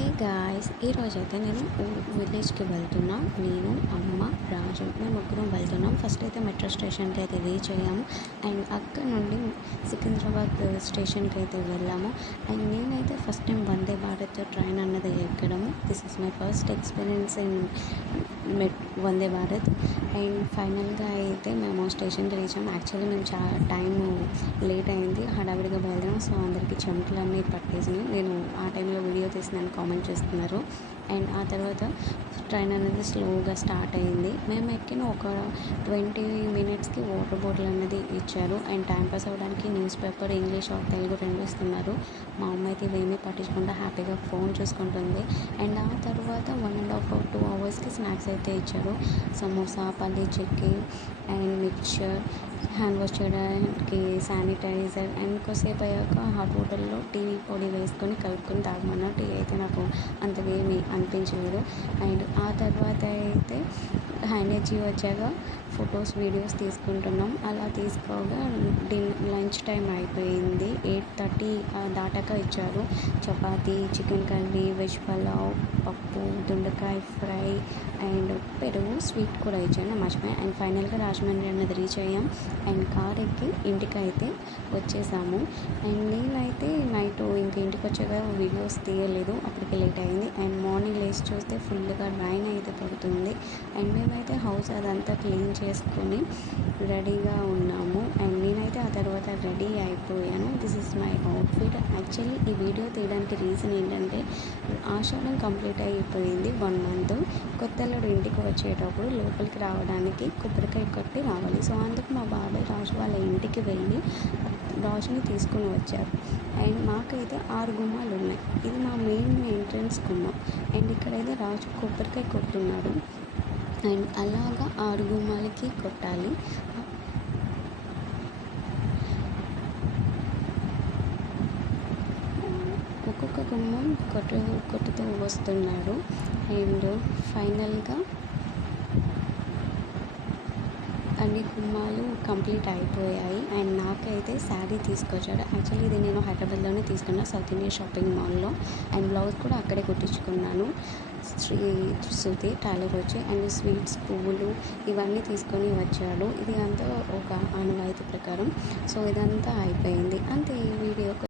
ఈ గాయ్స్ ఈరోజు అయితే నేను విలేజ్కి వెళ్తున్నా. నేను అమ్మ రాజు మేము ముగ్గురం వెళ్తున్నాం. ఫస్ట్ అయితే మెట్రో స్టేషన్కి అయితే రీచ్ అయ్యాము. అండ్ అక్కడ నుండి సికింద్రాబాద్ స్టేషన్కి అయితే వెళ్ళాము. అండ్ నేనైతే first time Vande Bharat train అన్నది ఎక్కడము. This is my first experience in met Vande Bharat and ఫైనల్గా అయితే మేము స్టేషన్కి రీచాము యాక్చువల్లీ మేము చాలా టైం లేట్ అయింది సో అందరికీ చెమటలన్నీ పట్టేసినాయి. నేను ఆ టైంలో వీడియో తీసినాను కామెంట్ చేస్తున్నారు. అండ్ ఆ తర్వాత ట్రైన్ అనేది స్లోగా స్టార్ట్ అయింది. మేము ఎక్కిన ఒక ట్వంటీ మినిట్స్కి వాటర్ బాటిల్ అనేది ఇచ్చారు. అండ్ టైం పాస్ అవ్వడానికి news paper English or Telugu రెండు ఇస్తున్నారు. మా అమ్మ అయితే ఇవేమీ పట్టించకుండా హ్యాపీగా ఫోన్ చూసుకుంటుంది. అండ్ ఆ తర్వాత వన్ అండ్ హాఫ్ టూ అవర్స్కి స్నాక్స్ అయితే ఇచ్చారు. సమోసా పల్లీ చెక్కి అండ్ మిక్చర్ హ్యాండ్ వాష్ చేయడానికి శానిటైజర్ అండ్ కొద్దిసేపు అయ్యాక హాట్ వాటర్లో టీ పొడి వేసుకొని కలుపుకొని తాగమన్నా టీ అయితే నాకు అనిపించలేదు. అండ్ ఆ తర్వాత అయితే హైనర్జీ వచ్చాక ఫొటోస్ వీడియోస్ తీసుకుంటున్నాం. అలా తీసుకోగా డిన్ లంచ్ టైం అయిపోయింది. ఎయిట్ థర్టీ దాటాక ఇచ్చారు. Chapati chicken curry veg pulao పప్పు దొండకాయ ఫ్రై అండ్ పెరుగు స్వీట్ కూడా ఇచ్చాను మర్చిపోయి. అండ్ ఫైనల్గా రాజమండ్రి అన్నది రీచ్ అయ్యాం. అండ్ కార్ ఎక్కి ఇంటికి అయితే వచ్చేసాము. అండ్ నేనైతే నైట్ ఇంక ఇంటికి వచ్చాక వీడియోస్ తీయలేదు. అప్పటికి లేట్ అయింది. అండ్ మార్నింగ్ చూస్తే ఫుల్గా డ్రైన్ అయితే పడుతుంది అండ్ మేమైతే హౌస్ అదంతా క్లీన్ చేసుకొని రెడీగా ఉన్నాము. అండ్ నేనైతే ఆ తర్వాత రెడీ అయిపోయాను. This is my outfit actually ఈ వీడియో తీయడానికి రీజన్ ఏంటంటే ఆషాఢం కంప్లీట్ అయిపోయింది వన్ మంత్ కొత్తల్లుడు ఇంటికి వచ్చేటప్పుడు లోపలికి రావడానికి కొబ్బరికాయ కొట్టి రావాలి. సో అందుకు మా బాబాయ్ రాజు వాళ్ళ ఇంటికి వెళ్ళి రాజుని తీసుకొని వచ్చారు. అండ్ మాకైతే ఆరు గుమ్మాలు ఉన్నాయి. ఇది మా మెయిన్ ఎంట్రన్స్ గుమ్మం. అండ్ ఇక్కడైతే రాజు కొబ్బరికాయ కొట్టున్నాడు అండ్ అలాగా ఆరు గుమ్మాలకి కొట్టాలి. ఒక్కొక్క గుమ్మం కొట్టు కొట్టుతూ వస్తున్నాడు. అండ్ ఫైనల్గా అన్ని గుమ్మాలు కంప్లీట్ అయిపోయాయి. అండ్ నాకైతే శారీ తీసుకొచ్చాడు. యాక్చువల్లీ ఇది నేను హైదరాబాద్లోనే తీసుకున్నా సౌత్ ఇండియా షాపింగ్ మాల్లో. అండ్ బ్లౌజ్ కూడా అక్కడే కుట్టించుకున్నాను. శ్రీ శృతి టైలర్ వచ్చి అండ్ స్వీట్స్ పువ్వులు ఇవన్నీ తీసుకొని వచ్చాడు. ఇది అంతా ఒక ఆనవాయితీ ప్రకారం. సో ఇదంతా అయిపోయింది. అంతే ఈ వీడియో.